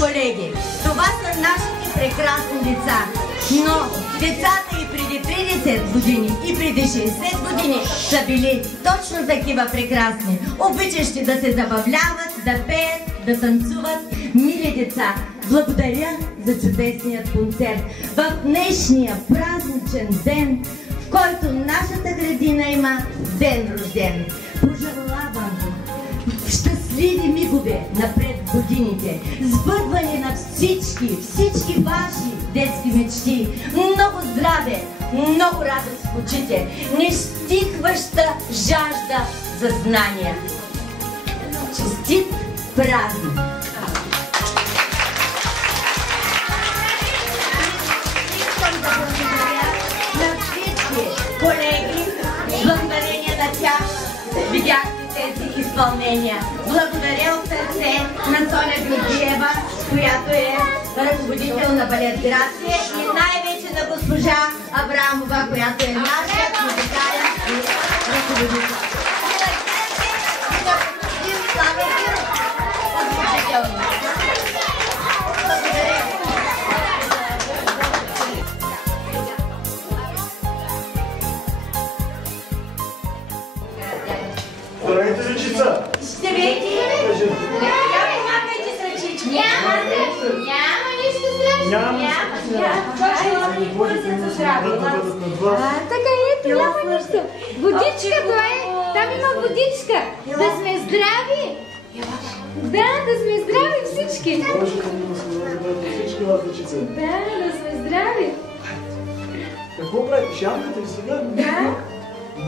Колеги, това са нашите прекрасни деца, но децата и преди 30 години, и преди 60 години са били точно такива прекрасни, обичащи да се забавляват, да пеят, да танцуват. Мили деца, благодаря за чудесният концерт в днешния празничен ден, в който нашата градина има ден рожден. Пожелавам щастливи мигове напред в годините, сбъдване на всички ваши детски мечти, много здраве, много радост в очите, нестихваща жажда за знания. Честит празник! Искам да благодаря на всички колеги, благодарение на тях видяхте тези изпълнения. Благодаря от сърце на Соня Георгиева, която е ръководител на балет Грация, и най-вече на госпожа Аврамова, която е нашият музикален ръководител. Здравейте, ръчица! Здравейте! Я помагайте с ръчички! Няма нищо страшно! Така ето, няма нищо. Водичка, това е. Там има водичка. Да сме здрави! Да, да сме здрави всички! Всички вас, ръчица! Да сме здрави! Какво правите? Шамката и сега? Да!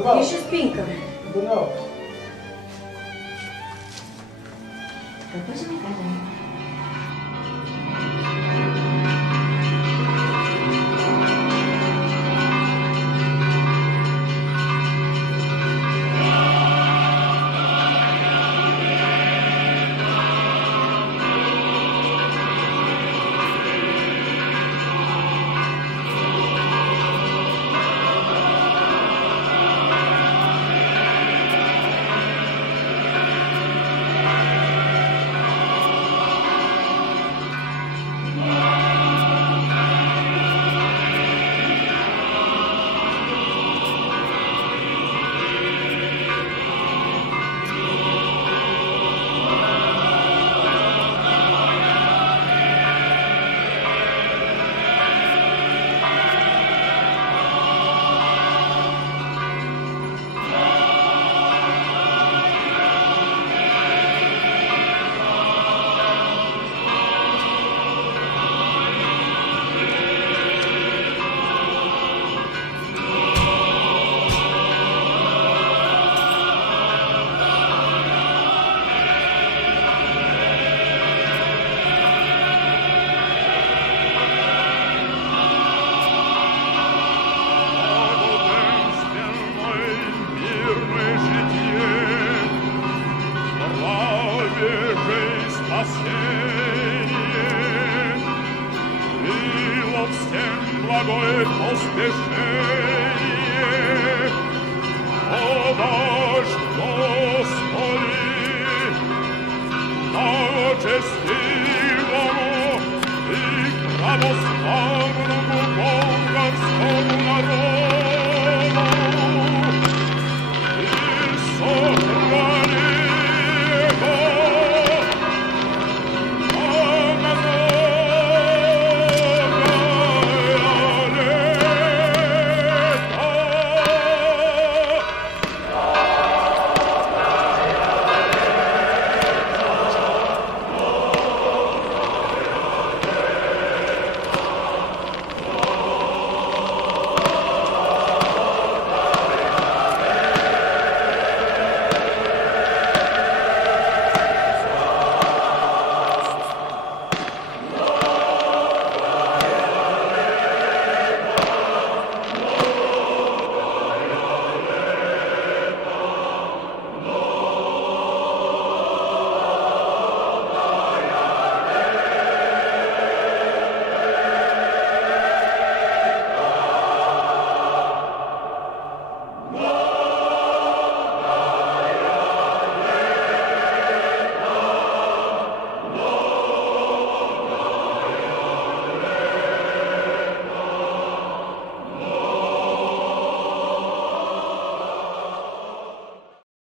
Браво! И ще спинкаме. Браво! Какво ще ми кажем? Благое поспешение, подашь, Господи, благочестивому и православному болгарскому народу.